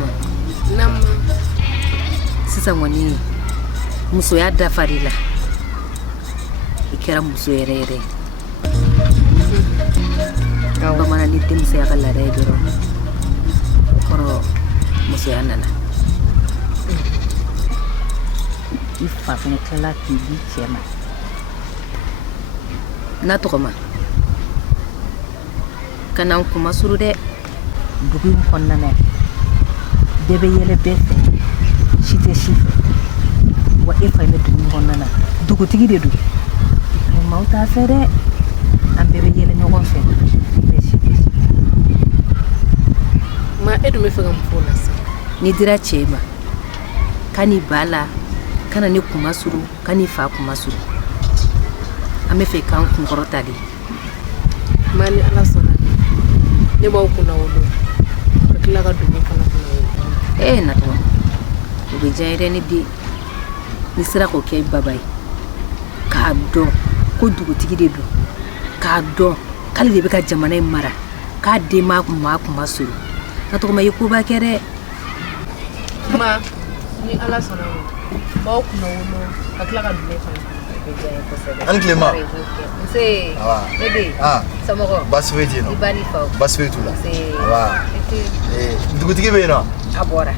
Natoma. Nama. Sisan kɔni musoya dafarila. I kɛra muso yɛrɛ. Bamanan ni denmisɛnya ka laada ye dɔrɔn. O kɔrɔ musoya nana. I fa fɛnɛ tilala k'i di cɛ ma. Na tɔgɔma. Kana n kuma suru dɛ. Dugu in kɔnɔna na. Bɛɛ bɛ yɛlɛ bɛɛ fɛ. Si tɛ si fɛ. Wa e fa bɛ dugu in kɔnɔna na. Dugutigi de don. Maaw t'a fɛ dɛ. An bɛɛ bɛ yɛlɛ ɲɔgɔn fɛ. Mais si tɛ si. Ma e dun bɛ fɛ ka mun fɔ la sisan? Ni dira cɛ ma. Kan'i ba la. Kana ni kuma suru. Kan'i fa kuma suru. An bɛ fɛ k'an kunkɔrɔta de. Ma ni Ala sɔnna. Ne b'aw kunna wolo. Ka tila ka dugu fana kunna wolo. Natoma. O bɛ diya yɛrɛ ni bi. Ni sera k'o kɛ baba ye. K'a dɔn ko dugutigi de don. K'a dɔn k'ale de bɛ ka jamana in mara. K'a den ma kuma suru. Natoma ye koba kɛ dɛ. Ma ni Ala sɔnna ma. B'aw kunna wolo. Ka tila ka dugu fana. An Clément. Nse. Bébé. Somɔgɔ. Baasi foyi tɛ yen nɔ. I ba ni faw. Baasi foyi t'u la. Nse. Dugutigi bɛ yen nɔ. A bɔra.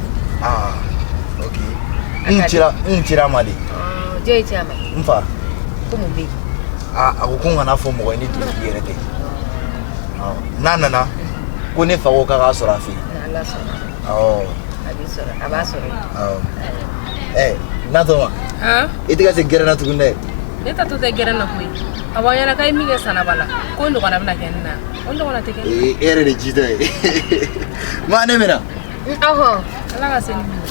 Ok. N cira a ma de. Jɔn ye ci a ma? N fa. Ko mun bɛ yen? A ko n kana fɔ mɔgɔ ye ni dugutigi yɛrɛ tɛ. N'a nana ko ne fa ko k'a k'a sɔrɔ a fɛ yen. N'Ala sɔnna. A b'i sɔrɔ. A b'a sɔrɔ yen. Natoma. I tɛ ka se gɛrɛ na tuguni dɛ. Ne ta to tɛ gɛrɛ na koyi. A b'aw ɲɛna k'a ye min kɛ Sanaba la ko ɲɔgɔnna bɛna kɛ ne na. O ɲɔgɔnna tɛ kɛ. E yɛrɛ de jitɔ ye. Ma ne mɛna. Awɔ. Ala ka se ni min ye.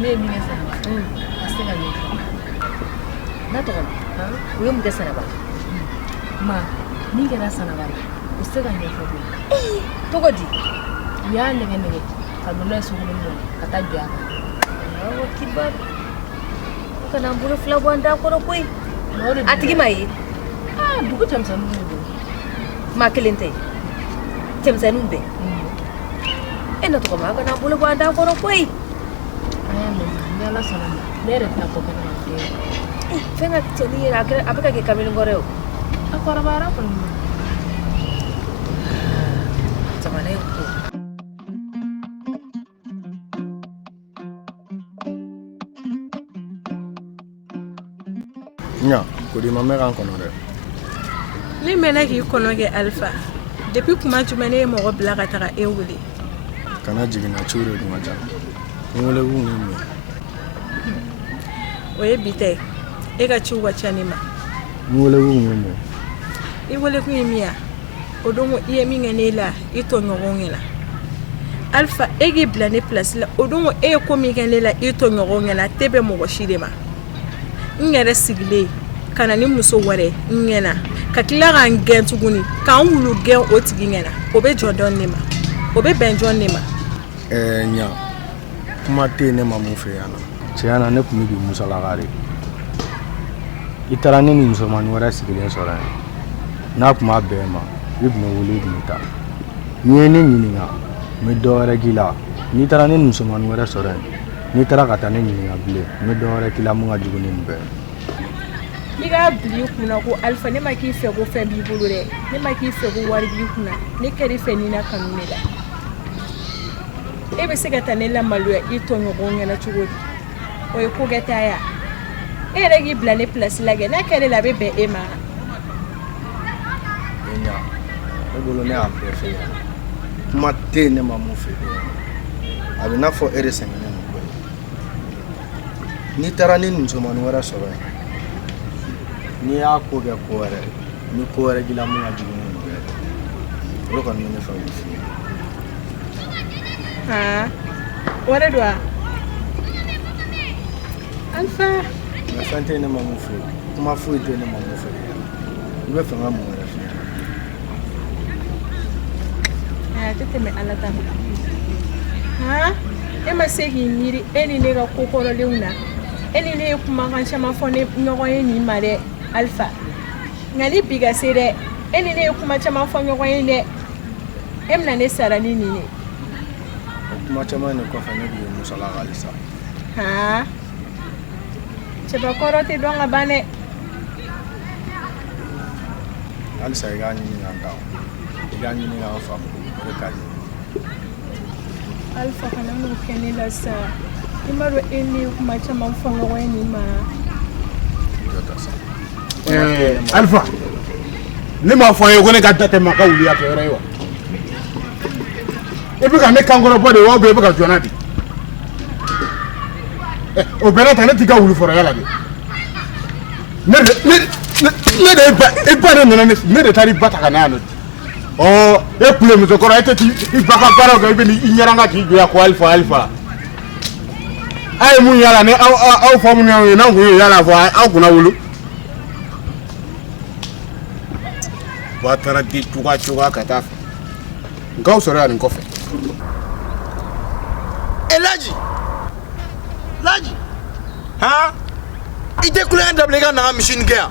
Ne ye min kɛ Sanaba. A se ka min fɔ. Na tɔgɔma. U ye mun kɛ Sanaba? Ma min kɛra Sanaba la o se ka ɲɛfɔ bilen. Cogo di? U y'a nɛgɛ ka don n'a ye sokɔnɔ kɔnɔ ka taa jɔ a kan. Awɔ kibaru. Kana n bolo fila bɔ an da kɔrɔ koyi. A tigi ma ye? Dugu cɛmisɛnninw de don. Maa kelen tɛ. Cɛmisɛnninw bɛɛ. Na tɔgɔma kana n bolo bɔ an da kɔrɔ koyi. An y'a mɛn ni Ala sɔnna ma ne yɛrɛ tɛna fɔ kɛnɛma. Fɛn ka cɛnni ye a bɛ ka kɛ kamalen kɔrɔ ye o. A kɔrɔbayara kɔni. Jamana in ko. Nya, ko di ma mɛ kan kɔnɔ dɛ. Ni mɛnɛ k'i kɔnɔ kɛ Alpha. Depuis kuma jumɛn ne ye mɔgɔ bila ka taga e wele? Kana jigin na ciw de dun ka ca. N wele kun ye mun ye? O ye bi tɛ. E ka ciw ka ca ne ma. N wele kun ye mun ye? I wele kun ye min ya? O don I ye min kɛ ne la I tɔɲɔgɔnw ɲɛna. Alpha e k'i bila ne place la o don e ye ko min kɛ ne la I tɔɲɔgɔnw ɲɛna te bɛ mɔgɔ si de ma. N yɛrɛ sigilen ka na ni muso wɛrɛ n ɲɛna ka tila k'an gɛn tuguni k'an wulu gɛn o tigi ɲɛna o bɛ jɔ dɔn ne ma o bɛ bɛn jɔn ne ma. Nya kuma tɛ yen ne ma mun fɛ yan na. Tiɲɛ na ne tun bɛ bi musalaka de. I taara ne ni musomanin wɛrɛ sigilen sɔrɔ yen. N'a tun b'a bɛɛ ma I tun bɛ wele I tun bɛ taa. N'i ye ne ɲininka n bɛ dɔ wɛrɛ k'i la. N'i taara ne ni musomanin wɛrɛ sɔrɔ yen n'i taara ka taa ne ɲininka bilen n bɛ dɔ wɛrɛ k'i la mun ka jugu ni nin bɛɛ. I k'a bila I kunna ko Alpha ne ma k'i fɛ ko fɛn b'i bolo dɛ. Ne ma k'i fɛ ko wari b'i kunna. Ne kɛr'i fɛ ni na kanu ne la. E bɛ se ka taa ne lamaloya I tɔɲɔgɔnw ɲɛna cogo di? O ye ko kɛta ya. E yɛrɛ k'i bila ne place la kɛ n'a kɛra la a bɛ bɛn e ma. Nya, ne bolo ne y'a bɛɛ fɛ yan. Kuma tɛ yen ne ma mun fɛ. A bɛ n'a fɔ e de sɛgɛnnen don ko ye. N'i taara ni musomanin wɛrɛ sɔrɔ yen n'i y'a ko kɛ ko wɛrɛ ni ko wɛrɛ k'i la mun ka jugu ni nin bɛɛ. O kɔni bɛ ne fɛ k'o f'i ye. O de don wa? Alpha. Nka fɛn tɛ ne ma mun fɛ kuma foyi tɛ ne ma mun fɛ I bɛ fɛ n ka mun wɛrɛ f'i ye. A tɛ tɛmɛ Ala ta kan. E ma se k'i miiri e ni ne ka ko kɔrɔlenw na e ni ne ye kumakan caman fɔ ne ɲɔgɔn ye nin ma dɛ Alpha. Nka ni bi ka se dɛ e ni ne ye kuma caman fɔ ɲɔgɔn ye dɛ. bɛna ne sara ni nin ye kuma caman ne kɔfɛ ne bɛ musala halisa haa cɛbakɔrɔ tɛ dɔn ka ban dɛ halisa i k'a ɲini k'an kan i k'a ɲini k'an faamu o de ka di Alpha kana n'o kɛ ne la sa i m'a dɔn e ne kuma caman fɔ ɲɔgɔn ye nin ma Alpha ne m'a fɔ a ye ko ne ka da tɛmɛ a ka wuli a kɛ yɔrɔ ye wa e bɛ ka ne kankɔrɔ bɔ de wa ou bien e bɛ ka jɔnna de o bɛɛ la tan ne t'i ka wuli fɔrɔya la de ne de e ba de nana ne de taara i ba ta ka na yan nɔ e kule musokɔrɔ e tɛ i ba ka baaraw kɛ i bɛ n'i ɲɛranga k'i jɔya ko Alpha a ye mun yala ni aw fa minnu y'aw ye n'anw kun ye yala fɔ aw kunna wolo wa taara di cogoya ka taa fɛ nkaw sɔrɔ yan nin kɔfɛ Laji han i tɛ kulonkɛ dabila i ka na n ka misi nin kɛ yan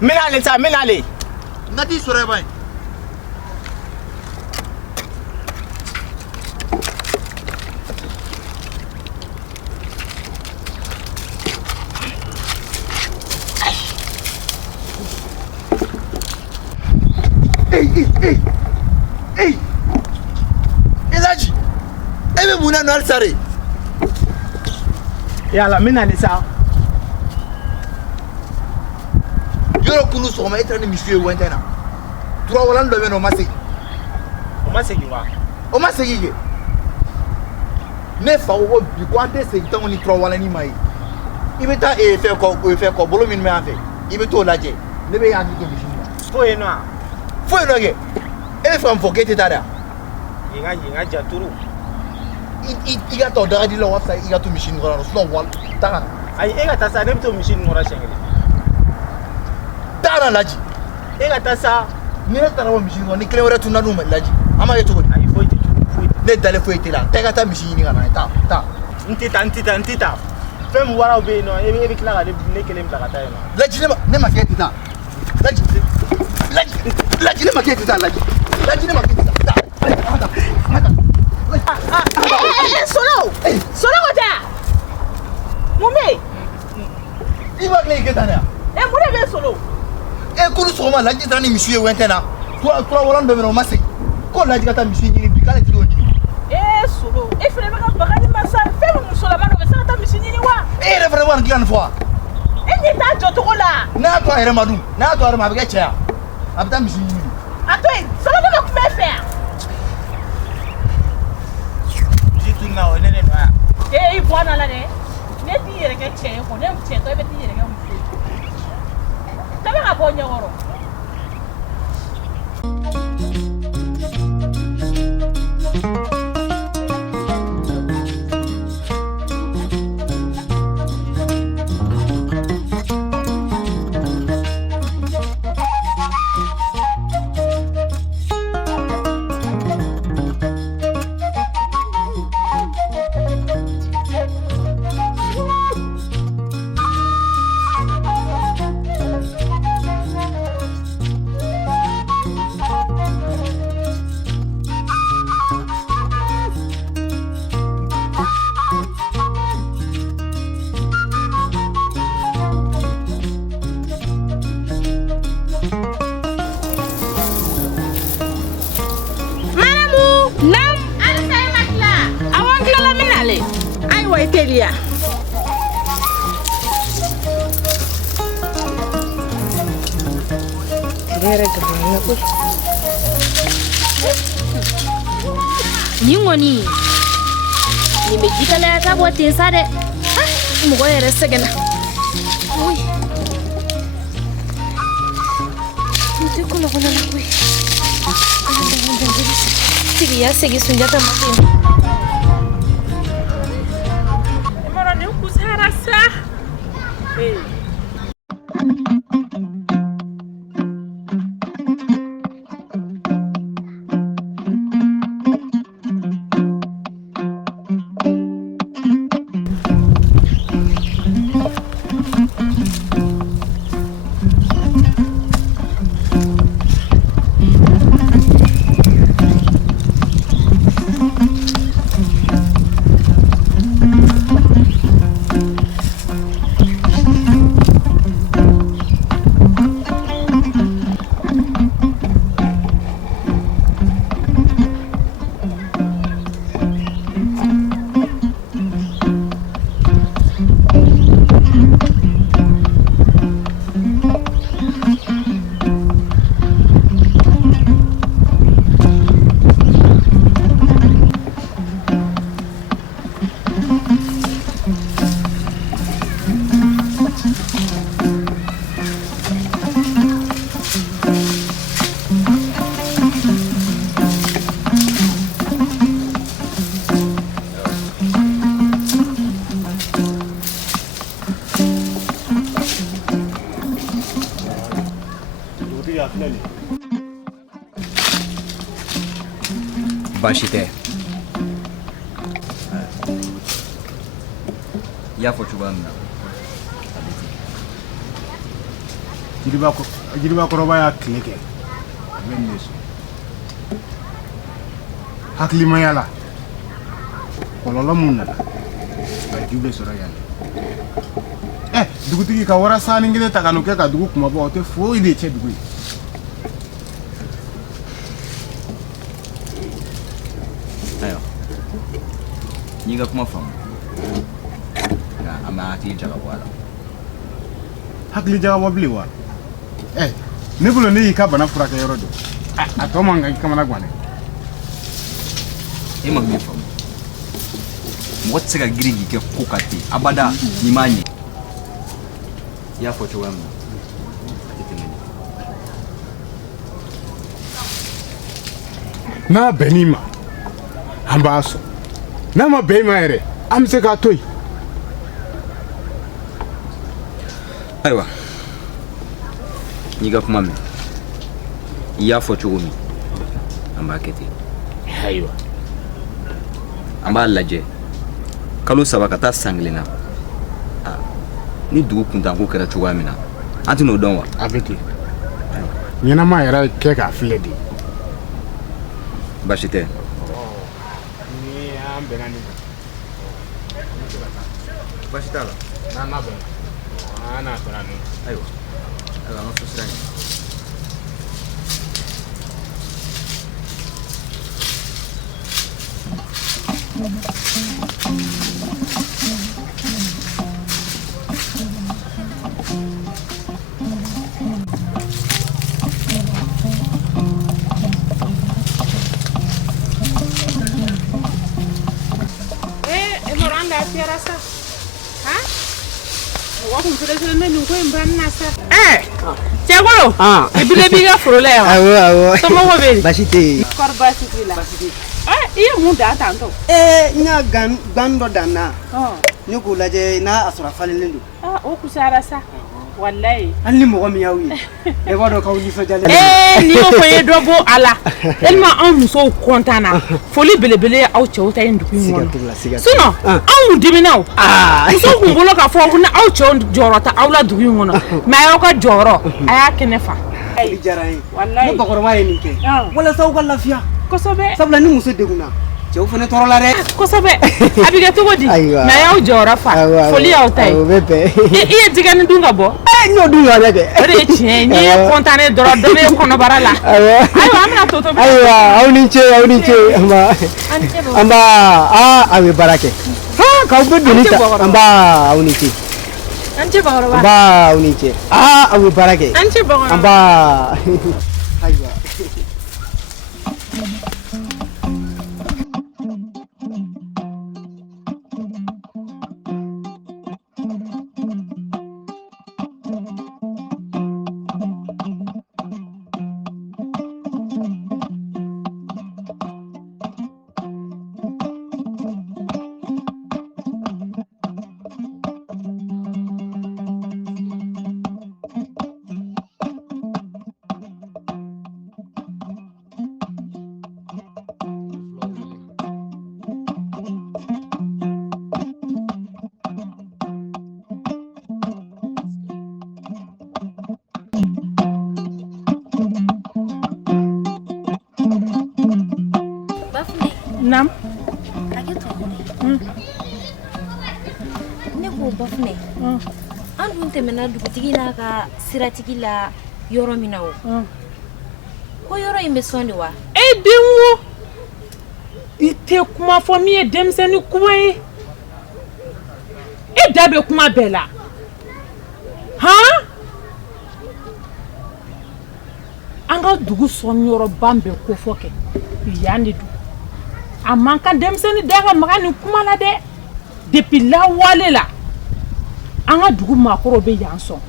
n bɛna ale sa n bɛna ale n ka t'i sɔrɔ yen ba ye Elaji e bɛ mun na nɔ halisa de yala n bɛna ale sa yɔrɔ kunu sɔgɔma e taara ni misi ye wɛntɛn na turawalan dɔ bɛ yen nɔ o ma segin o ma segin wa o ma segin kɛ ne fa ko bi ko an tɛ segin tanko ni turawalanin ma ye i bɛ taa fɛn kɔ bolo minnu bɛ yan fɛ i bɛ t'o lajɛ ne bɛ hakili to misi min na foyi nɔ wa foyi nɔ kɛ e bɛ fɛ ka mun fɔ k'e tɛ taa dɛ yen ka ja turu i ka taa o dagadi la o ka fisa i ka to misi nin kɔrɔ sinon wali taa ka na ayi e ka taa sa ne bɛ to misi nin kɔrɔ siɲɛ kelen taa ka na Laji e ka taa sa ni ne taara bɔ misi nin kɔrɔ ni kelen wɛrɛ tunna n'u ma Laji an b'a kɛ cogo di ayi foyi tɛ foyi tɛ ne dalen foyi tɛ la taa i ka taa misi ɲini ka na taa n tɛ taa fɛn min waraw bɛ yen nɔ e bɛ tila ka ne kelen bila ka taa yen nɔ Laji ne ma kɛ e tɛ taa Laji ne ma kɛ e tɛ taa Laji ne ma kɛ e tɛ taa Solo ko tɛ mun bɛ yen i b'a kɛ i kɛ taa dɛ mun de bɛ Solo e kunu sɔgɔma Laji taara ni misi ye wɛntɛn na turawalan dɔ bɛ yen nɔ o ma segin ko Laji ka taa misi ɲini bi k'ale tɛ t'o ɲini Solo e fana bɛ ka baga ni masa fɛn min musolama don o bɛ se ka taa misi ɲini wa e yɛrɛ fana bɛ ka nin dilan nin fɔ wa e ɲɛ t'a jɔcogo la n'a to a yɛrɛ ma dun n'a to a yɛrɛ ma a bɛ kɛ cɛ ye a bɛ taa misi ɲini de a to yen Solo bɛ ka kuma e fɛ yan misi tununa o ne nɔ yan i bɔ a nɔ la dɛ ne t'i yɛrɛ kɛ cɛ ye kɔ ne cɛ tɔ e bɛ t'i yɛrɛ kɛ muso ye tɛ bɛ ka bɔ ɲɛkɔrɔ Telia. Ni ngoni ni me jikala ka bo tin sa de mo go yere segena uy ni ko lo la uy sigi ya sigi sunjata matin mara ni ku sara sa baasi tɛ i y'a fɔ cogoya min na jiriba kɔrɔba y'a tile kɛ a bɛ nin so hakilimaya la kɔlɔlɔ mun nana a ju bɛ sɔrɔ yan dugutigi ka wara saani kelen ta ka n'o kɛ ka dugu kumabɔ o tɛ foyi de cɛ dugu ye ayiwa n'i ka kuma faamu nka an bɛ hakili jagabɔ a la hakili jagabɔ bilen wa ne bolo ne y'i ka bana furakɛ yɔrɔ don a tɔ man kan i kamana gan dɛ e ma min faamu mɔgɔ tɛ se ka girin k'i kɛ ko ka ten abada n'i m'a ɲɛ i y'a fɔ cogoya min na a tɛ tɛmɛ nin n'a bɛnn'i ma an b'a sɔn n'a ma bɛn i ma yɛrɛ an bɛ se k'a to yen ayiwa n'i ka kuma mɛn i y'a fɔ cogo min an b'a kɛ ten ayiwa an b'a lajɛ kalo 3 ka taa san 1 na ni dugu kuntanko kɛra cogoya min na an tɛ n'o dɔn wa a bɛ ten ɲɛnama yɛrɛ kɛ k'a filɛ de baasi tɛ ni an bɛnna nin baasi t'a la n'an bɛnna an n'a sɔrɔ nin ayiwa an ka so sira ɲɛ Cɛkolo i bile b'i ka foro la yan wa awɔ somɔgɔw bɛ di baasi tɛ yen kɔri baasi t'i la i ye mun dan tan tɔ n y'a gan dɔ dan na ne k'o lajɛ n'a sɔrɔ a falenlen don o kusayara sa walayi hali ni mɔgɔ min y'aw ye e b'a dɔn k'aw nisɔndiyalen n'i y'o fɔ i ye dɔ bɔ a la tellement anw musow content na foli belebele ye aw cɛw ta ye dugu in kɔnɔ sinon anw dimina o musow kun bolo k'a fɔ aw cɛw jɔyɔrɔ ta aw la dugu in kɔnɔ mais a y'aw ka jɔyɔrɔ a y'a kɛnɛ fa foli diyara n ye ne bakɔrɔba ye nin kɛ walasa aw ka lafiya kosɛbɛ sabula ni muso degunna cɛw fana tɔɔrɔ la dɛ kosɛbɛ a bɛ kɛ cogo di mais a y'aw jɔyɔrɔ fa foli y'aw ta ye i ye tigɛni dun ka bɔ n y'o dun ka dɛ o de ye tiɲɛ ye n'i ye content dɔrɔn dɔ bɛ kɔnɔbara la ayiwa an bɛna toto ayiwa aw ni ce an b'a aw ye baara kɛ k'aw bɛ doni ta an b'a aw ni ce an ce bakɔrɔba an b'a aw ni ce aw ye baara kɛ an ce bakɔrɔba an b'a ayiwa Nam. Hakɛto ne ko Bafunɛ an dun tɛmɛna dugutigi n'a ka siratigi la yɔrɔ min na o ko yɔrɔ in bɛ sɔn de wa den wo i tɛ kuma fɔ min ye denmisɛnnin kuma ye i da bɛ kuma bɛɛ la an ka dugu sɔniyɔrɔban bɛ ko fɔ kɛ yan de don a man kan denmisɛnnin da ka maga nin kuma la dɛ depuis lawale la an ka dugu maakɔrɔw bɛ yan sɔn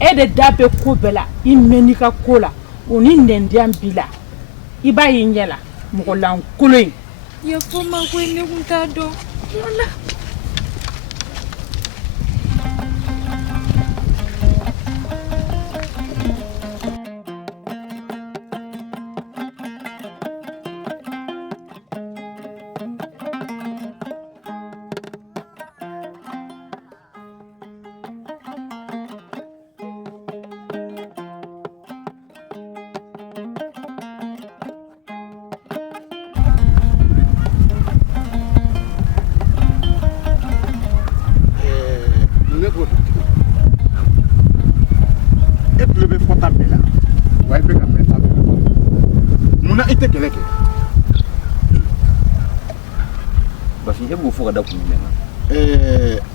e de da bɛ ko bɛɛ la i mɛnni ka ko la o ni nɛndiya b'i la i b'a ye ɲɛ la mɔgɔ lankolon in yafa n ma koyi ne kun t'a dɔn wala Muna ite keleke. Bafin e b'o fɔ ka da kun jumɛn kan?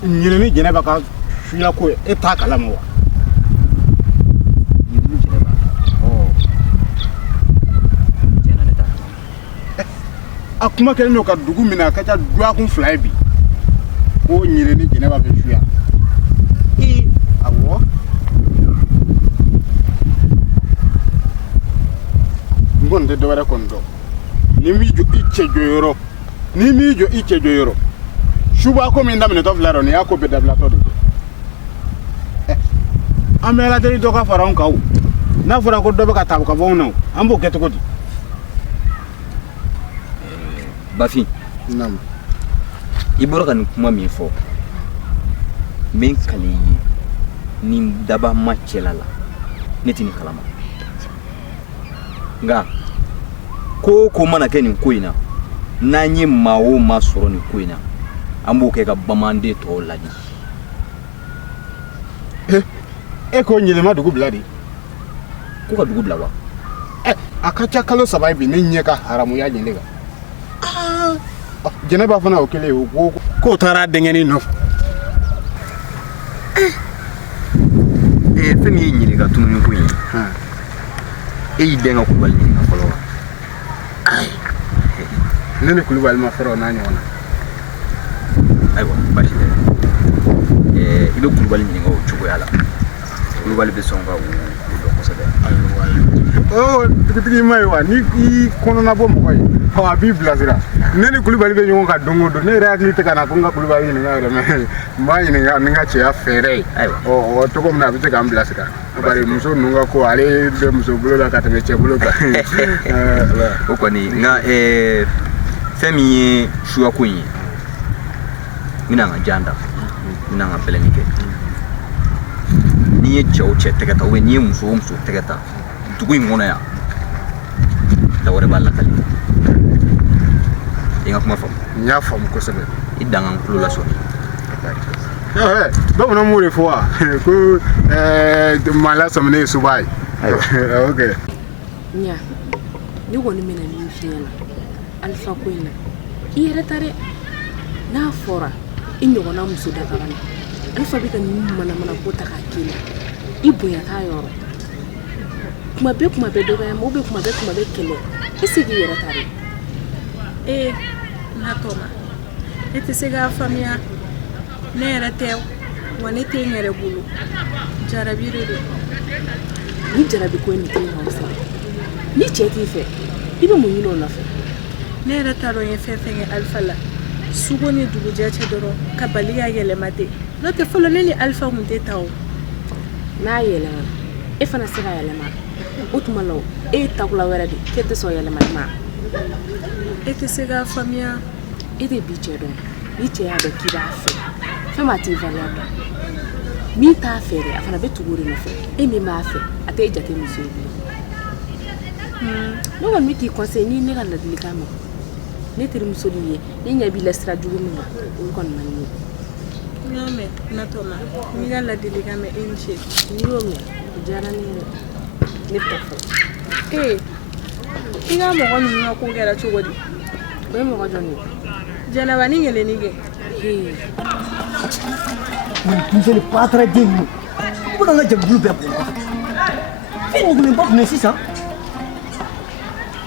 Ɲinini Jɛnɛba ka suya ko e t'a kalama wa? Ɲinini Jɛnɛba. Tiɲɛna ne t'a kalama. A kuma kɛlen don ka dugu minɛ a ka ca duwakun 2 ye bi. Ko ɲinini Jɛnɛba bɛ suya. Awɔ. N kɔni tɛ dɔwɛrɛ kɔni dɔn. Ni m'i jɔ i cɛ jɔyɔrɔ. Suba ko min daminɛtɔ filɛ dɔn nin y'a ko bɛɛ dabilatɔ de ye. An bɛ Ala deli dɔ ka fara anw kan o. N'a fɔra ko dɔ bɛ ka taa ka bɔ anw na o, an b'o kɛ cogo di? Bafin. Naamu. I bɔra ka nin kuma min fɔ. N bɛ n kale i ye. Ni daba ma cɛla la. Ne tɛ nin kalama. Nka ko o ko mana kɛ nin ko in na. N'an ye maa o maa sɔrɔ nin ko in na. An b'o kɛ ka bamanden tɔw ladi. E ko ɲinɛma dugu bila de? Ko ka dugu bila wa? A ka ca kalo 3 bi ne ɲɛ ka haramuya ɲɛ ne kan. Jɛnɛba fana o kelen ye o ko k'o taara denkɛnin nɔfɛ. Fɛn min ye ɲininka tununi ko in ye. E y'i den ka Kulubali ɲininka fɔlɔ wa? Ne ni Kulubali ma fɛrɛ o n'a ɲɔgɔn na. Ayiwa basi tɛ. I bɛ Kulubali ɲininka o cogoya la. Kulubali bɛ sɔn ka o dɔn kosɛbɛ. Dugutigi ma ye wa ni i kɔnɔna bɔ mɔgɔ ye a b'i bilasira. Ne ni Kulubali bɛ ɲɔgɔn kan don o don ne yɛrɛ hakili tɛ ka na ko n ka Kulubali ɲininka yɛrɛ mɛ n b'a ɲininka ni n ka cɛya fɛɛrɛ ye. Ɔ cogo min na a bɛ se k'an bilasira. Bari muso ninnu ka ko ale bɛ muso bolo la ka tɛmɛ cɛ bolo kan. O kɔni nka fɛn min ye suyako in ye. N bɛna n ka jan da. N bɛna n ka bɛlɛnin kɛ. N'i ye cɛ o cɛ tɛgɛ ta ou bien n'i ye muso o muso tɛgɛ ta dugu in kɔnɔ yan da wɛrɛ b'a lakali. I ka kuma faamu? N y'a faamu kosɛbɛ. I dangan tulo la sɔnni. Bamananw m'o de fɔ wa ko maa lasɔminen ye suba ye. Ok. Ɲa ne kɔni bɛna min f'i ɲɛna Alifa ko in na i yɛrɛ ta dɛ. N'a fɔra i ɲɔgɔnna muso dagaban Alifa bɛ ka nin manamana ko ta k'a k'i la i bonya t'a yɔrɔ. Kuma bɛɛ dɔgɔya ma ou bien kuma bɛɛ kɛlɛ i se k'i yɛrɛ ta dɛ. Natɔma e tɛ se k'a faamuya ne yɛrɛ tɛ wa ne tɛ n yɛrɛ bolo jarabi de don. Ni jarabi ko in tɛ ɲɔgɔn fɛ ni cɛ t'i fɛ i bɛ mun ɲini o nɔfɛ? Ne yɛrɛ t'a dɔn n ye fɛn fɛn kɛ Alifa la suko ni dugujɛ cɛ dɔrɔn ka bali ka yɛlɛma ten n'o tɛ fɔlɔ ne ni Alifa kun tɛ taa o. N'a yɛlɛmana e fana se ka yɛlɛma o tuma la e ye takula wɛrɛ de k'e tɛ sɔn yɛlɛmali ma. E tɛ se k'a faamuya. E de bi cɛ dɔn ni cɛ y'a dɔn k'i b'a fɛ fɛn m'a t'i valeur dɔn min t'a fɛ dɛ a fana bɛ tugu o de nɔfɛ e min b'a fɛ a tɛ e jate muso ye bilen. Ne kɔni bɛ k'i conseiller ni ne ka ladilikan mɛn ne terimuso de ye ne ɲɛ b'i la sira jugu min na olu kɔni man di ne ye. N y'a mɛn Natɔma n'i ka ladilikan mɛn i ni ce. N'i y'o mɛn o diyara ne ye ne tɛ fɔ. I ka mɔgɔ ninnu ka ko kɛra cogo di? O ye mɔgɔ jɔn ye? Jɛnɛba ni ŋɛlɛnni kɛ. Muso patara den ninnu u bɛ ka n ka jɛkulu bɛɛ bɔ fɛn ɲɔgɔnlen ba tun ye sisan.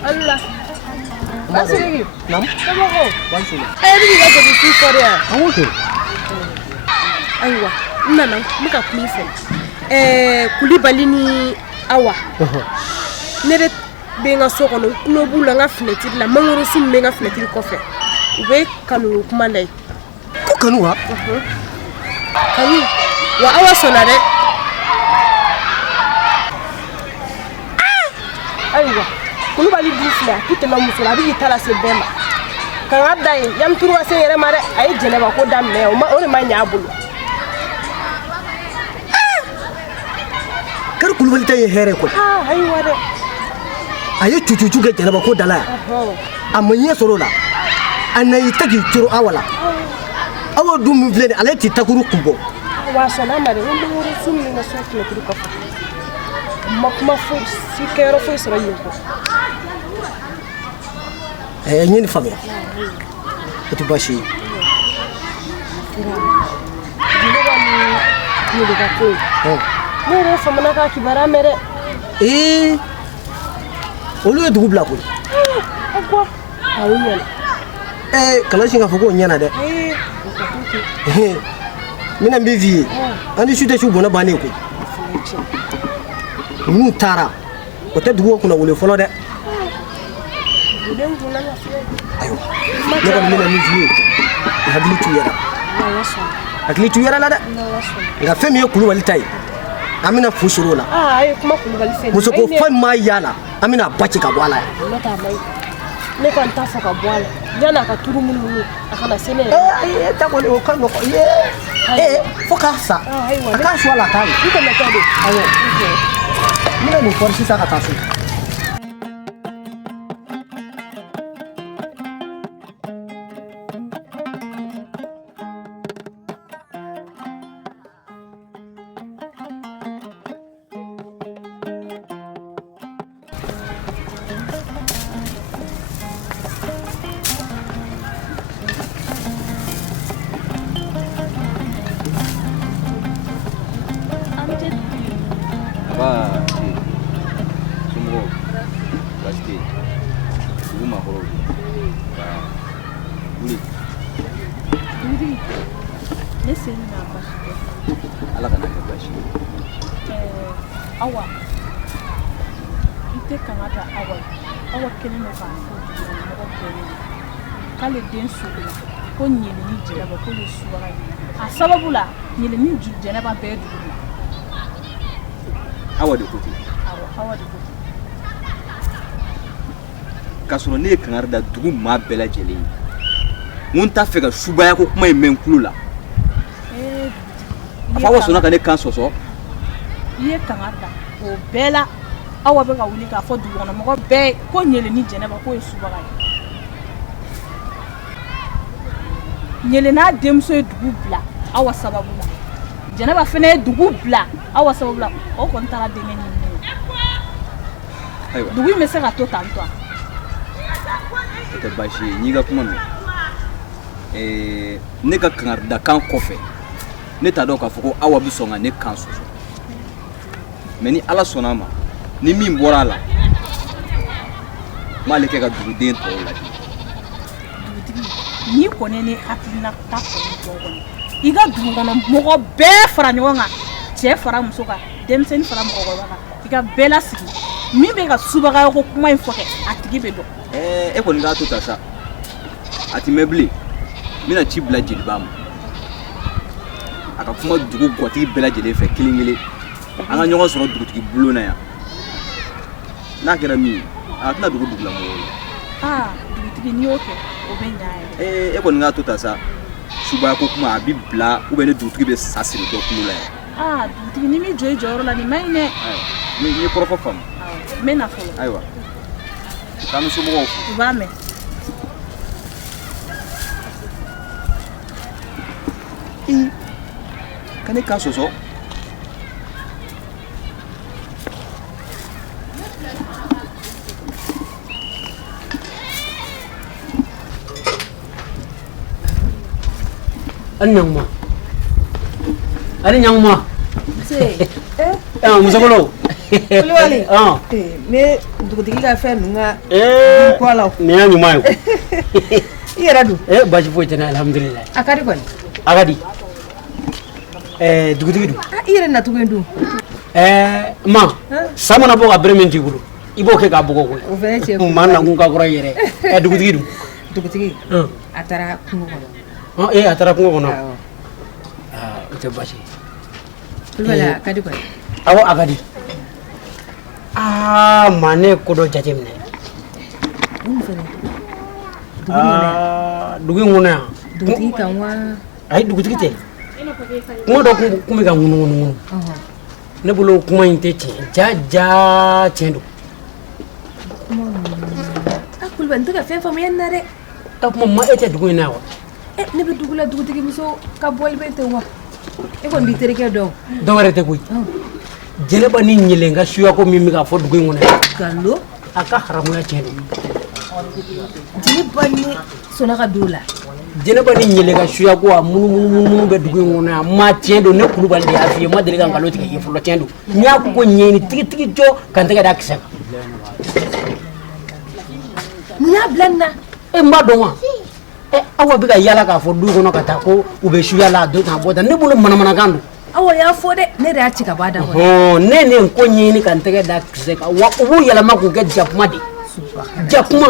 Allah. Basiriki. Naamu. Somɔgɔw. B'an sɔrɔ. E bɛ k'i ka jɛkulu fɔ de yan. Awɔ kɛ. Ayiwa n nana n bɛ ka kuma i fɛ. Kulibali ni Awa. Ne de bɛ n ka so kɔnɔ n tulo b'u la n ka fenêtre la mangorosun min bɛ n ka fenêtre kɔfɛ u bɛ kanu kuma la yen. Ko kanu wa? Kanu wa Awa sɔnna dɛ. Ayiwa Kulibali dun filɛ a tɛ tɛmɛ muso la a bɛ k'i ta lase bɛɛ ma ka n ka da yen yanni turu ka se n yɛrɛ ma dɛ a ye Jɛnɛba ko daminɛ o de ma ɲɛ a bolo. Kari Kulibali ta ye hɛrɛ koyi. Ayiwa dɛ. A ye cucucu kɛ Jɛnɛba ko da la yan a ma ɲɛ sɔrɔ o la a na y'i ta k'i coro Awa la Awa dun min filɛ nin ale t'i takuru kun bɔ. Wa a sɔnna a ma dɛ n bɛ mangorosun min ka so fenêtre kɔfɛ ma kuma foyi si kɛyɔrɔ foyi sɔrɔ yen kɔ. ɲini faamuya o tɛ baasi ye ne yɛrɛ famana ka kibaruya mɛn dɛ olu ye dugu bila koyi a y'u ɲɛna Kalasin k'a fɔ k'o ɲɛna dɛ n bɛna min f'i ye an ni su tɛ su bɔnɛ bannen koyi n'u taara o tɛ dugu kunna wele fɔlɔ dɛ ayiwa ne kɔni bɛna min f'i ye i hakili t'u yɛrɛ hakili t'u yɛrɛ la dɛ nka fɛn min ye Kulubali ta ye an bɛna fu sɔrɔ o la muso ko fɛn ma yala an bɛna ba ci ka bɔ a la ne kɔni t'a fɔ ka bɔ a la yanni a ka turu munumunu a kana se ne yɛrɛ dabɔlen o ka nɔgɔn fo k'a sa a k'a su a la k'a ye n tɛmɛtɔ don awɔ n bɛna nin fɔri sisan ka taa so Awa ite kamata awa kelen no ka fo mɔgɔ bɛɛ k'ale den sugu la ko ɲelini jɛnɛba ko ye subaga ye a sababu la ɲelini jɛnɛba bɛɛ dugu la awa de ko ten awa de ko ten k'a sɔrɔ ne ye kangari da dugu maa bɛɛ lajɛlen ye n t'a fɛ ka subaya ko kuma in mɛn n tulo la a fɔ awa sɔnna ka ne kan sɔsɔ i ye kangari da o bɛɛ la awa bɛ ka wuli k'a fɔ dugukɔnɔmɔgɔ bɛɛ ko ɲelini jɛnɛba ko ye subaga ye ɲele n'a denmuso ye dugu bila awa sababu la jɛnɛba fana ye dugu bila awa sababu la o kɔni taara denkɛ ɲinini ye dugu in bɛ se ka to tan tɔ o tɛ baasi ye n y'i ka kuma mɛn ne ka kangari da kan kɔfɛ ne t'a dɔn k'a fɔ ko awa bɛ sɔn ka ne kan sɔsɔ mais ni ala sɔnna a ma ni min bɔra a la n b'ale kɛ ka duguden tɔw lajɛ dugutigi n'i kɔni ni hakilina ta kɔni dɔn kɔni i ka dugukɔnɔmɔgɔ bɛɛ fara ɲɔgɔn kan cɛ fara muso kan denmisɛnnin fara mɔgɔkɔrɔba kan i ka bɛɛ lasigi min bɛ ka subaga ko kuma in fɔ kɛ a tigi bɛ dɔn e kɔni k'a to ta sa a ti mɛn bilen n bɛna ci bila jeliba ma a ka kuma dugu gatigi bɛɛ lajɛlen fɛ kelen kelen an ka ɲɔgɔn sɔrɔ dugutigi bulon na yan n'a kɛra min ye a tɛna dugu dugulamɔgɔw la dugutigi n'i y'o kɛ o bɛ ɲa yɛrɛ e kɔni k'a to ta sa subaya ko kuma a bɛ bila ou ni dugutigi bɛ sa siri dɔ kulo la yan dugutigi ni min jɔ i jɔyɔrɔ la nin ma ɲi dɛ n ye kɔrɔfɔ faamu n bɛ na fɔlɔ ayiwa k'an bɛ somɔgɔw fo u b'a mɛn ka ne kan sɔsɔ ani ɲanguma musokolo Kulubali ne dugutigi ka fɛn ninnu ka kɔ la nin y'a ɲuman ye i yɛrɛ dun basi foyi tɛ ne alhamdulillah a ka di kɔni a ka di dugutigi dun i yɛrɛ nacogo in dun ma sa mana bɔ ka bere min t'i bolo i b'o kɛ k'a bɔgɔ koyi o fɛnɛ cɛ maa nakun ka kɔrɔ yɛrɛ dugutigi dun dugutigi a taara kungo kɔnɔ a taara kungo kɔnɔ o tɛ basi Kulubali a ka di kɔni awɔ a ka di maa ne ko dɔ jateminɛ dugu in kɔnɔ yan dugutigi kan wa ayi dugutigi tɛ kuma dɔ kun bɛ ka ŋunuŋunuŋunu ne bolo kuma in tɛ tiɲɛ ja tiɲɛ don Kulubali n tɛ ka fɛn faamuya nin na dɛ kuma ma e tɛ dugu in na wa ne bɛ dugu la dugutigi muso ka bɔli bɛ ten wa e kɔni b'i terikɛ dɔn dɔw wɛrɛ tɛ koyi jɛnɛba ni ɲɛlɛ ka suya ko min bɛ ka fɔ dugu in kɔnɔ gallo a ka haramuya tiɲɛ don jeniba ni sɔnna ka don la jeniba ni ɲɛlɛ ka suya ko a munumunu bɛ dugu in kɔnɔ yan ma tiɲɛ don ne kulubali de y'a f'i ye ma deli ka nkalon tigɛ ye fɔlɔ tiɲɛ don n'i y'a ko ɲɛɲini tigitigi jɔ ka n tɛgɛ da kisɛ kan mun y'a bila nin na e n b'a dɔn wa awa bɛ ka yala k'a fɔ du kɔnɔ ka taa ko u bɛ suya la a don tan bɔ tan ne bolo manamanakan don awa y'a fɔ dɛ ne de y'a ci ka bɔ a da kɔnɔ ne nin ko ɲɛɲini ka n tɛgɛ da kisɛ kan wa u b'u yɛlɛma k'u kɛ jakuma de jakuma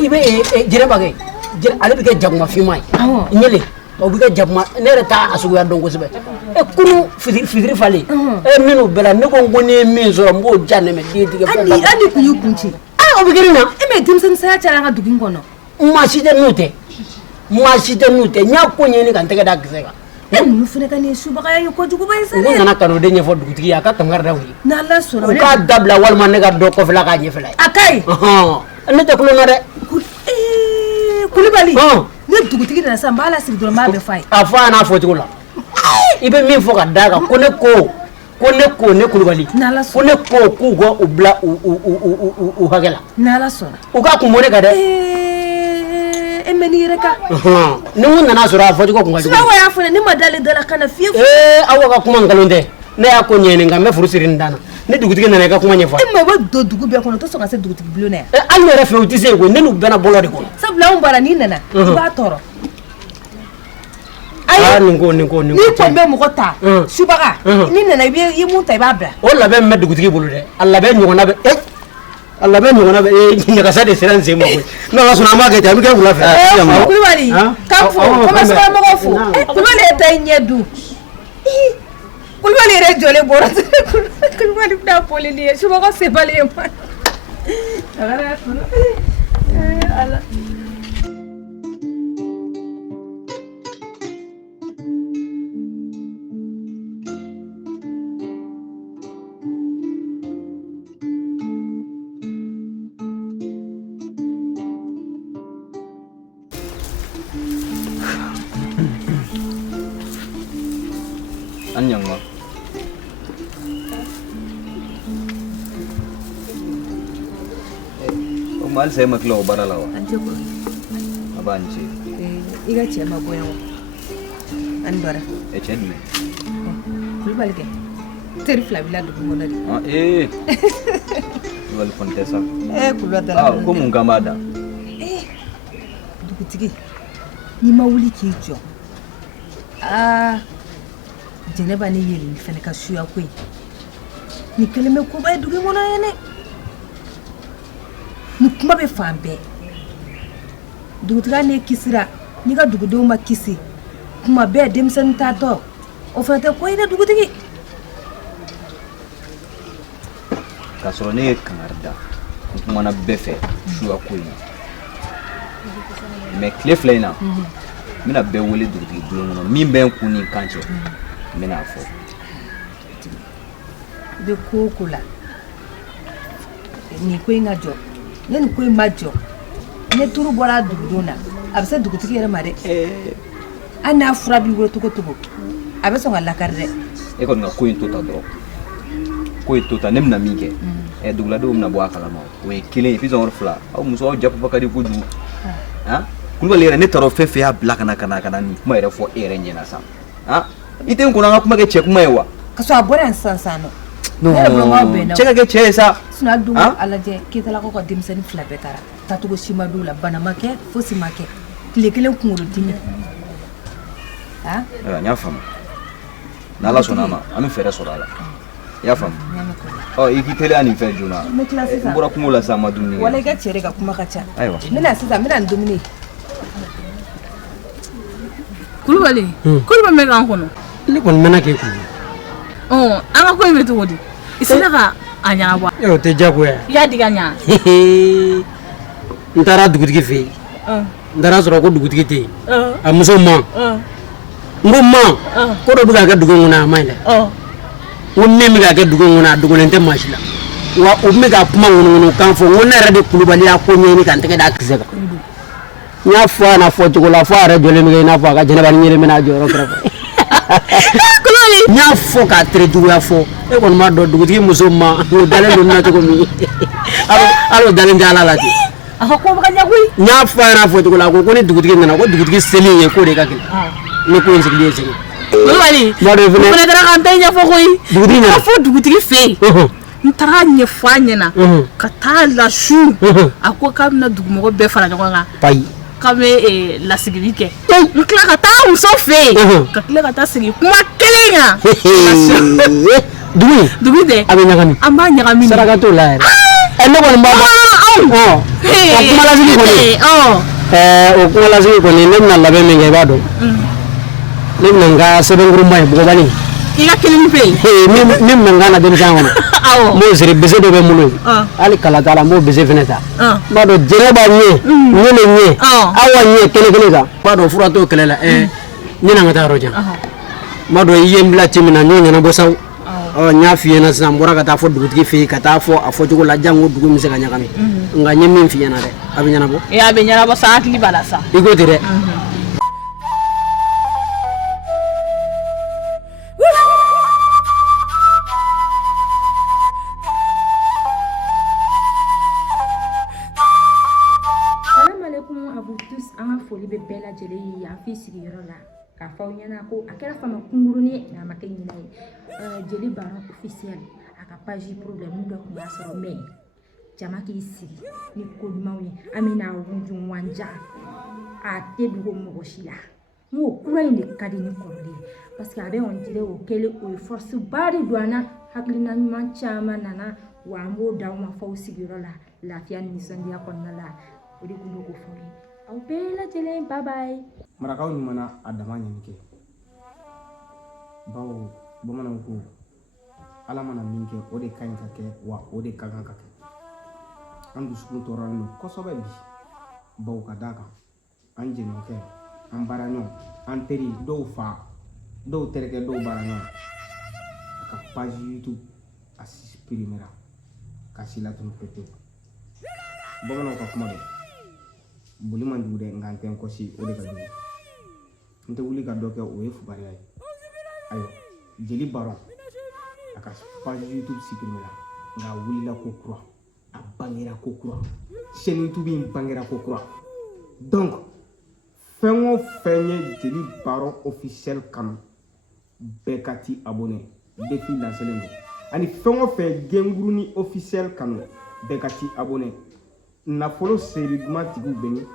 i bɛ jɛnɛba kɛ ale bɛ kɛ jakuma finma ye ɲɛlen o bɛ kɛ jakuma ne yɛrɛ t'a a suguya dɔn kosɛbɛ kunu fitiri falen minnu bɛɛ la ne ko n ko ni ye min sɔrɔ n b'o ja nɛmɛ den tigɛ fɔ hali kun y'i kun ci o bɛ kɛ nin na e mɛ denmisɛnnin saya cayara an ka dugu in kɔnɔ maa si tɛ n'u tɛ n y'a ko ɲɛɲini ka n tɛgɛ da kisɛ kan ninnu fana ka nin ye subagaya ye kojuguba ye sa dɛ u nana ka n'o de ɲɛfɔ dugutigi ye a ka kankari da u ye n'Ala sɔnna u k'a dabila walima ne ka dɔ kɔfɛla k'a ɲɛfɛla ye a ka ɲi ne tɛ kulon na dɛ Kulibali ne dugutigi nana sisan n b'a lasigi dɔrɔn n b'a bɛɛ f'a ye a fɔ a n'a fɔcogo la i bɛ min fɔ ka d'a kan ko ne Kulibali ko ne ko k'u ka u bila u hakɛ la n'Ala sɔnna u k'a kun bɔ ne kan dɛ e mɛ n'i yɛrɛ kan ni mun nana sɔrɔ a fɔcogo kun ka jugu Awa y'a fɔ ne ma dalen da la ka na fiyewu Awa ka kuma nkalon tɛ ne y'a ko ɲɛɲini nka n bɛ furu siri nin dan na ne dugutigi nana i ka kuma ɲɛfɔ e ma bɛ don dugu bɛɛ kɔnɔ o tɛ sɔn ka se dugutigi bulon na yan hali ne yɛrɛ fɛ u tɛ se yen koyi ne n'u bɛnna bɔlɔ de kɔnɔ sabula anw bara n'i nana i b'a tɔɔrɔ nin ko n'i kɔni bɛ mɔgɔ ta subaga n'i nana i mun ta i b'a bila o labɛn bɛ dugutigi bolo dɛ a labɛn ɲɔgɔnna bɛ ɲagasa de sera n sen ma koyi n'Ala sɔnna an b'a kɛ ten a bɛ kɛ wula fɛ Kulibali kan fɔ kɔmasɔgɔ mɔgɔw fo Kulibali yɛrɛ ta i ɲɛ dun Kulibali yɛrɛ jɔlen bɔra Kulibali bɛna poli nin ye subagaw se bali ye ma Ala an ɲangwa o ma alisa ma kila o bara la wa an tɛ kɔrɔ a b'a ni ce i ka cɛ ma bɔ yan wa an bara cɛ jumɛn Kulibali kɛ teri fila bila dugu kɔnɔ de Kulibali kɔni tɛ sa Kulibali ko mun kan b'a da dugutigi n'i ma wuli k'i jɔ Jɛnɛba ne ye nin fɛnɛ ka suya ko ye ni kelen bɛ koba ye dugu kɔnɔ ye dɛ ni kuma bɛ fan bɛɛ dugutiga ne kisira n'i ka dugudenw ma kisi kuma bɛɛ denmisɛnnin taatɔ o fɛnɛ tɛ ko ye dɛ dugutigi k'a sɔrɔ ne ye kangari da n kumana bɛɛ fɛ suya ko in mais tile fila in na n bɛna bɛɛ wele dugutigi bulon kɔnɔ min bɛ n kun ni kan cɛ n bɛna fɔ i bɛ ko o ko la nin ko in ka jɔ ne nin ko in ma jɔ ne turu bɔra dugudenw na a bɛ se dugutigi yɛrɛ ma dɛ hali n'a fura b'i bolo togo togo a bɛ sɔn ka lakari dɛ e kɔni ka ko in to ta dɔrɔn ko in to ta ne bɛna min kɛ duguladenw bɛna bɔ a kalama o ye kelen ye pisɔn fila aw muso aw jafa ka di kojugu Kulibali yɛrɛ ne taara fɛn fɛn y'a bila ka na nin kuma yɛrɛ fɔ e yɛrɛ ɲɛna sa i tɛ n kɔnɔ an ka kuma kɛ cɛ kuma ye wa ka sɔrɔ a bɔra yan sisan nɔ cɛ ka kɛ cɛ ye sa sinɔn hali don a lajɛ Keyitalakaw ka denmisɛnnin fila bɛɛ taara taacogo si ma d'u la bana ma kɛ fosi ma kɛ tile kelen kunkolodimi n y'a faamu n'Ala sɔnna a ma an bɛ fɛɛrɛ sɔrɔ a la i y'a faamu i k'i teliya nin fɛn joona n bɔra kungo la sisan a ma dumuni kɛ wala i ka cɛ de ka kuma ka ca ayiwa n bɛna nin dumuni Kulibali Kulibali bɛ k'an kɔnɔ ne kɔni mɛnna k'e kun an ka ko in bɛ cogo di i sera ka a ɲɛnabɔ o tɛ diyagoya i y'a digi a ɲɛ n taara dugutigi fɛ yen n taara sɔrɔ ko dugutigi tɛ yen a muso ma n ko ma ko dɔ bɛ ka kɛ dugu in kɔnɔ a ma ɲi dɛ n ko min bɛ ka kɛ dugu in kɔnɔ a dogolen tɛ maa si la wa u bɛ ka kuma ŋunuŋunu kan fɔ n ko ne yɛrɛ de Kulibali y'a ko ɲɛɲini ka n tɛgɛ da kisɛ kan n y'a fɔ a n'a fɔcogo la fo a yɛrɛ jɔlen bɛ kɛ i n'a fɔ a ka Jɛnɛba ni ɲɛlen bɛ n'a jɔyɔrɔ kɛrɛfɛ n y'a fɔ k'a tere juguya fɔ e kɔni b'a dɔn dugutigi muso ma o dalen don na cogo min hali o dalen tɛ Ala la ten a ko baka nyagui nya fara fo to la ko ni dugutigi nana ko dugutigi seli ye ko de ka kile ni ko nsigili seli wali ma do fune dara kan tanya fo koy dugutigi na fo dugutigi fe ntara nye fanya na ka ta la shu ako kam na dugumo be fara nyako nga pai kame la sigilike nkla ka ta uso fe ka kile ka ta sigi kuma kelenga dugu de abi nyagami amba nyagami saraka to la ene ko mba o kuma la sigi ko ni o kuma la sigi ko ni nem na labe me ngai bado nem na nga seben group mai bo bani ila kelin pe nem na nga na dem jangono mo sere bese do be mulo ali kala tala mo bese feneta bado jere ba nye awa nye kele ga bado fura to kele la ni na ngata roja bado yembla timina nyonya na bosaw nya fiye na sambura ka ta fo dugutigi fe ka ta fo afo jugo la jango dugu mi se ka nyakami nga nyemi fiye na de abinyana bo ya abinyana bo sa akli bala sa iko dire foli be bɛɛ lajɛlen ye an fi sigiyɔrɔ la k'a fɔ aw ɲɛna ko a kɛra fama kungurunin ye n'a ma kɛ ɲinɛ ye jeli baron officiel a ka page problème dɔ tun b'a sɔrɔ mais jama k'i sigi ni ko ɲumanw ye an bɛna wunju wanja a tɛ dogo mɔgɔ si la n ko kura in de ka di ni kɔrɔlen ye parce que a bɛ on dirait o kɛlen o ye force ba de don an na hakilina ɲuman caman nana wa an b'o d'aw ma fɔ aw sigiyɔrɔ la lafiya ni nisɔndiya kɔnɔna la o de tun bɛ k'o fɔ ye aw bɛɛ lajɛlen bye bye. marakaw ɲumana a dama ɲini kɛ bawo bamananw ko ala mana min kɛ o de ka ɲi ka kɛ wa o de ka kan ka kɛ an dusukun tɔɔrɔlen don kosɛbɛ bi bawo ka d'a kan an jɛɲɔgɔnkɛ an baaraɲɔgɔn an teri dɔw fa dɔw terikɛ dɔw baaraɲɔgɔn a ka page YouTube a supprimera ka si latunu pepewu bamananw ka kuma don boli man jugu dɛ nka n tɛ n kɔsi o de ka jugu n tɛ wuli ka dɔ kɛ o ye fugariya ye ayiwa jeli baron a ka page YouTube supprimera nka a wulila ko kura a bangera ko kura chaîne YouTube in bangera ko kura donc fɛn o fɛn ye jeli baron officiel kanu bɛɛ ka ti abonné défi lancelen don ani fɛn o fɛn genguruni officiel kanu bɛɛ ka ti abonné nafolo seri duman tigiw bɛ min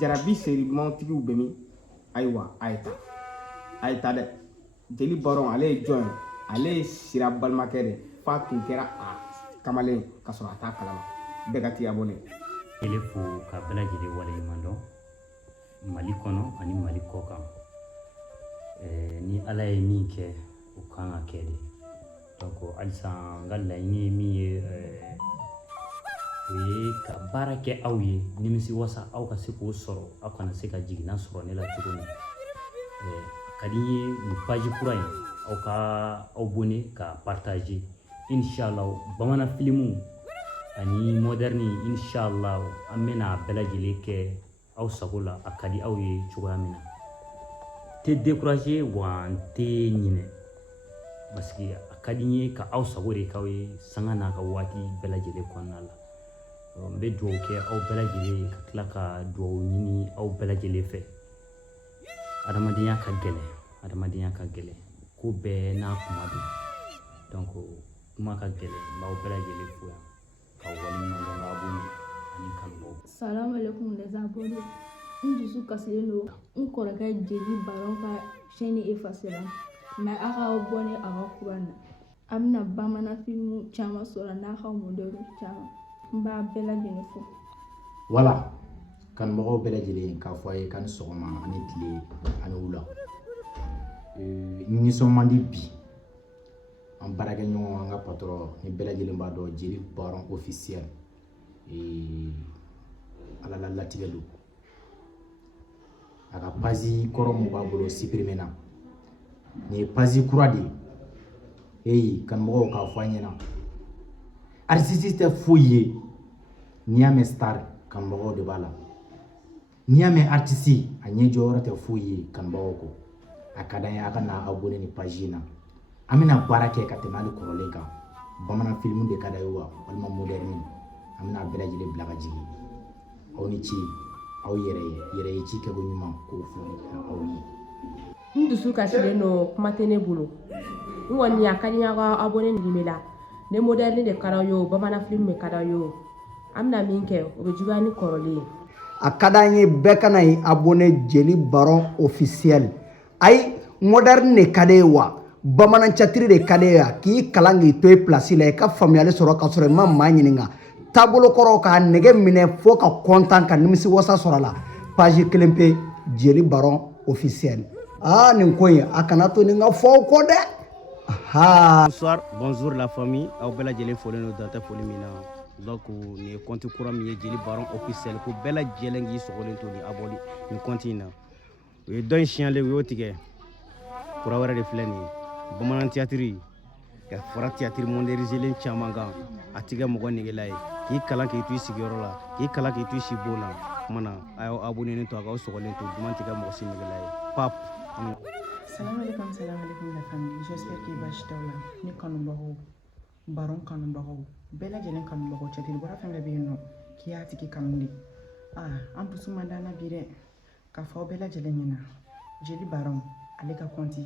jarabi seri duman tigiw bɛ min ayiwa a ye ta dɛ jeli baron ale ye jɔn ye ale ye sira balimakɛ de f'a tun kɛra a kamalen ka sɔrɔ a t'a kalama bɛɛ ka ti abonné ele fo ka bɛɛ lajɛlen waleɲuman dɔn mali kɔnɔ ani mali kɔ kan ni ala ye min kɛ o kan ka kɛ de donc halisa n ka laɲini ye min ye o ye ka baara kɛ aw ye nimisi wasa aw ka se k'o sɔrɔ aw kana se ka jigina sɔrɔ ne la cogo min a ka di n ye nin page kura in aw ka abonné ka partager inshallah bamanan filimu ani moderni inshallah an bɛna bɛɛ lajɛlen kɛ aw sago la a ka di aw ye cogoya min na tɛ décourager wa n tɛ ɲinɛ parce que a ka di n ye ka aw sago de k'aw ye sanga n'a ka waati bɛɛ lajɛlen kɔnɔna la n bɛ dugawu kɛ aw bɛɛ lajɛlen ka tila ka dugawu ɲini aw bɛɛ lajɛlen fɛ adamadenya ka gɛlɛn ko bɛɛ n'a kuma don donc kuma ka gɛlɛn n b'aw bɛɛ lajɛlen fo yan ka waleɲuman dɔn ka abonné ani kanubaw. Salam alaikum les abonnés. N dusu kasilen don n kɔrɔkɛ jeli baron ka chaîne effacera mais a ka abonné a ka kuran na a bɛna bamanan filimu caman sɔrɔ n'a ka modèle caman n b'a bɛɛ lajɛlen fo. Voilà kanubagaw bɛɛ lajɛlen k'a fɔ a ye k'ani sɔgɔma ani tile ani wula nisɔn man di bi an baarakɛɲɔgɔn an ka patron ni bɛɛ lajɛlen b'a dɔn jeli baron officiel ala la latigɛ don a ka page kɔrɔ mun b'a bolo supprimer na nin ye page kura de ye kanubagaw k'a fɔ an ɲɛna artiste tɛ foyi ye n'i y'a mɛn star kanubagaw de b'a la n'i y'a mɛn artiste a ɲɛ jɔyɔrɔ tɛ foyi ye kanubagaw kɔ a ka d'an ye a ka na abonné ni page in na an bɛna baara kɛ ka tɛmɛ hali kɔrɔlen kan bamanan filimu de ka d'a ye wa walima moderni an bɛna bɛɛ lajɛlen bila ka jigin aw ni ci aw yɛrɛ ye ci kɛko ɲuman k'o fɔli aw ye. N dusu kasilen don kuma tɛ ne bolo. N kɔni a ka di n ye aw ka abonné nin la. Ne moderne de ka d'aw ye o, bamanan film de ka d'aw ye o. An bɛna min kɛ o bɛ juguya ni kɔrɔlen ye. A ka d'an ye bɛɛ kana ye abonné Jeli Baron officiel. Ayi moderne de ka d'e ye wa bamanan catiri de ka d'e ye k'i kalan k'i to i place la i ka faamuyali sɔrɔ ka sɔrɔ i ma maa ɲininka. Taabolo kɔrɔ k'a nɛgɛ minɛ fo ka kontaan ka nimisi wasa sɔrɔ a la. Page 1 pe Jeli Baron officiel. Nin ko in a kana to nin ka fɔ aw kɔ dɛ. Bonsoir, bonjour la famille. Aw bɛɛ lajɛlen fɔlen don dan tɛ foli min na. Donc nin ye compte kura min ye Jeli Baron officiel ko bɛɛ lajɛlen k'i sɔgɔlen to ni abonné nin compte in na. O ye dɔ in siɲɛlen u y'o tigɛ. Kura wɛrɛ de filɛ nin ye. Bamanan théâtre ka fara théâtre modernisé caman kan a tigɛ mɔgɔ negela ye. K'i kalan k'i to i sigiyɔrɔ la, k'i kalan k'i to i si bon na. Kumana a y'aw abonné to a k'aw sɔgɔlen to duman tigɛ mɔgɔ si negela ye. Pap. Salam alaikum la famille. J'espère que basi t'aw la. Ni kanubagaw, Baron kanubagaw, bɛɛ lajɛlen kanubagaw cɛtiri bɔra fɛn bɛɛ bɛ yen nɔ k'i y'a tigi kanu de. An dusu man d'an na bi dɛ. K'a fɔ aw bɛɛ lajɛlen ɲɛna Jeli Baron ale ka compte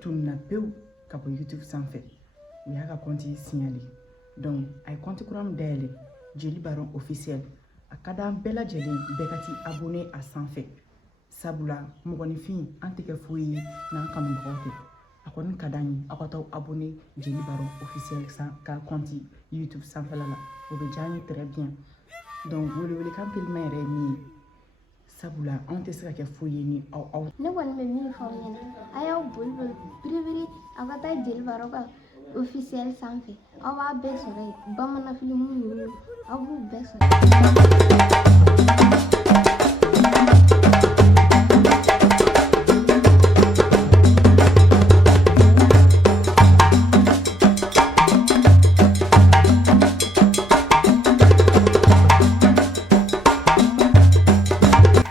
tununa pewu ka bɔ YouTube sanfɛ. U y'a ka compte signalé. Donc a ye compte kura min dayɛlɛ Jeli Baron officiel. A ka d'an bɛɛ lajɛlen bɛɛ ka t'i abonné a sanfɛ. Sabula mɔgɔninfin an tɛ kɛ foyi ye n'an kanubagaw tɛ. A kɔni ka d'an ye aw ka taa abonné Jeli Baron officiel ka compte YouTube sanfɛla la. O bɛ diya an ye très bien. Donc welewelekan telima yɛrɛ ye min ye sabula anw tɛ se ka kɛ foyi ye ni aw. Ne kɔni bɛ min fɔ aw ɲɛna a y'aw boli biribiri aw ka taa Jeli Baron ka officiel sanfɛ aw b'a bɛɛ sɔrɔ yen bamanan film ninnu aw b'u bɛɛ sɔrɔ.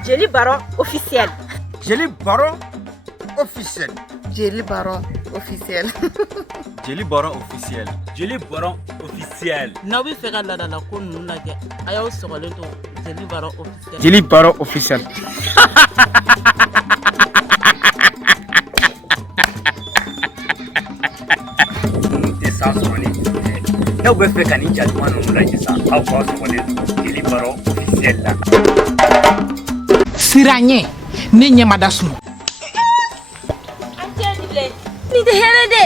Jeli Baron officiel. Jeli Baron officiel. Jeli Baron officiel. Jeli Baron officiel. Jeli Baron officiel. N'aw bɛ fɛ ka ladala ko ninnu lajɛ a y'aw sɔgɔlen to Jeli Baron officiel. Jeli Baron officiel. Sa sɔgɔlen n'aw bɛ fɛ ka nin jatuma ninnu lajɛ sa aw k'aw sɔgɔlen to Jeli Baron officiel la. Siranye ne ɲɛma da sun. Ni tɛ hɛrɛ dɛ.